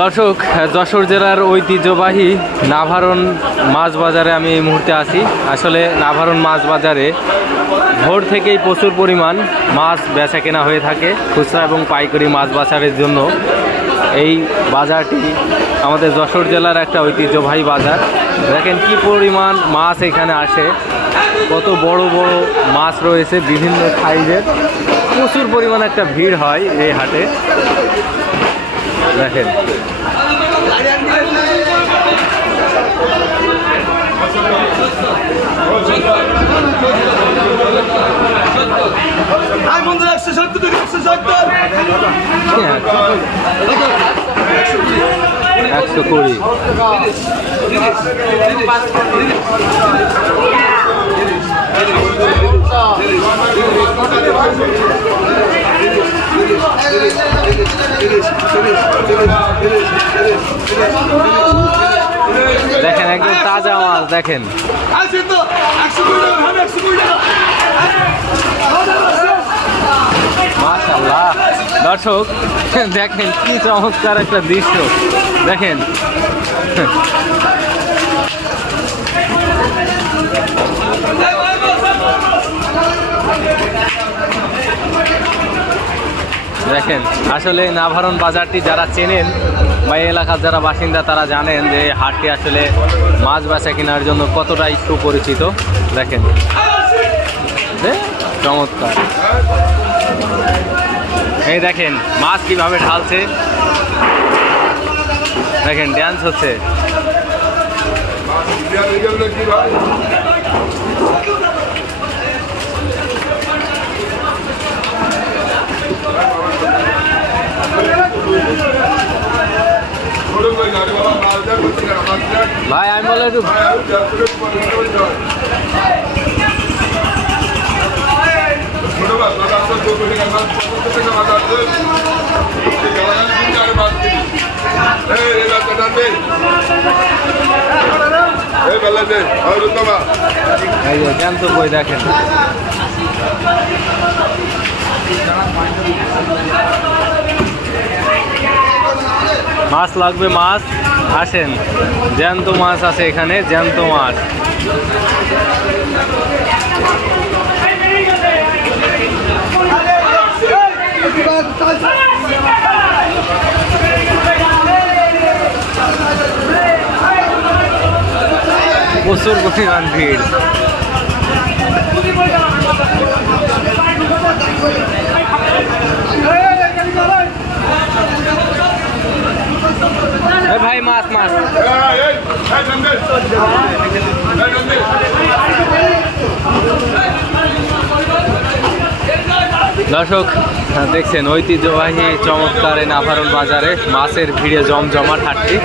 দর্শক, যশোর জেলার ঐতিহ্যবাহী নাভারণ মাছ বাজারে আমি এই মুহূর্তে আছি। আসলে নাভারণ মাছ বাজারে ভোর থেকেই প্রচুর পরিমাণ মাছ বেচা কেনা হয়ে থাকে। খুচরা এবং পাইকারি মাছ বাজারের জন্য এই বাজারটি আমাদের যশোর জেলার একটা ঐতিহ্যবাহী বাজার। দেখেন কি পরিমাণ মাছ এখানে আসে, কত বড় বড় মাছ রয়েছে বিভিন্ন সাইজের। প্রচুর পরিমাণ একটা ভিড় হয় এই হাটে। দেখেন একশো কুড়ি। দেখেন একদম তাজা মাছ। দেখেন মাশাআল্লাহ। দর্শক দেখেন কি চমৎকার একটা দৃশ্য। দেখেন দেখেন আসলে নাভারণ বাজারটি যারা চেনেন বা এই এলাকার যারা বাসিন্দা তারা জানেন যে হাটটি আসলে মাছ বেচা কেনার জন্য কতটাই সুপরিচিত। দেখেন চমৎকার। এই দেখেন মাছ কিভাবে ঢালছে, দেখেন ড্যান্স হচ্ছে। ভাই আমি বলে একটু জানতো বই। দেখেন মাছ লাগবে, মাছ আসেন। জ্যান্ত মাছ আছে এখানে, জ্যান্ত মাছ। প্রচুর পরিমাণ ভিড়। ভাই মাছ মাছ দর্শক দেখছেন ঐতিহ্যবাহী চমৎকার নাভারণ বাজারে মাছের ভিড়ে জমজমাট হাটটি।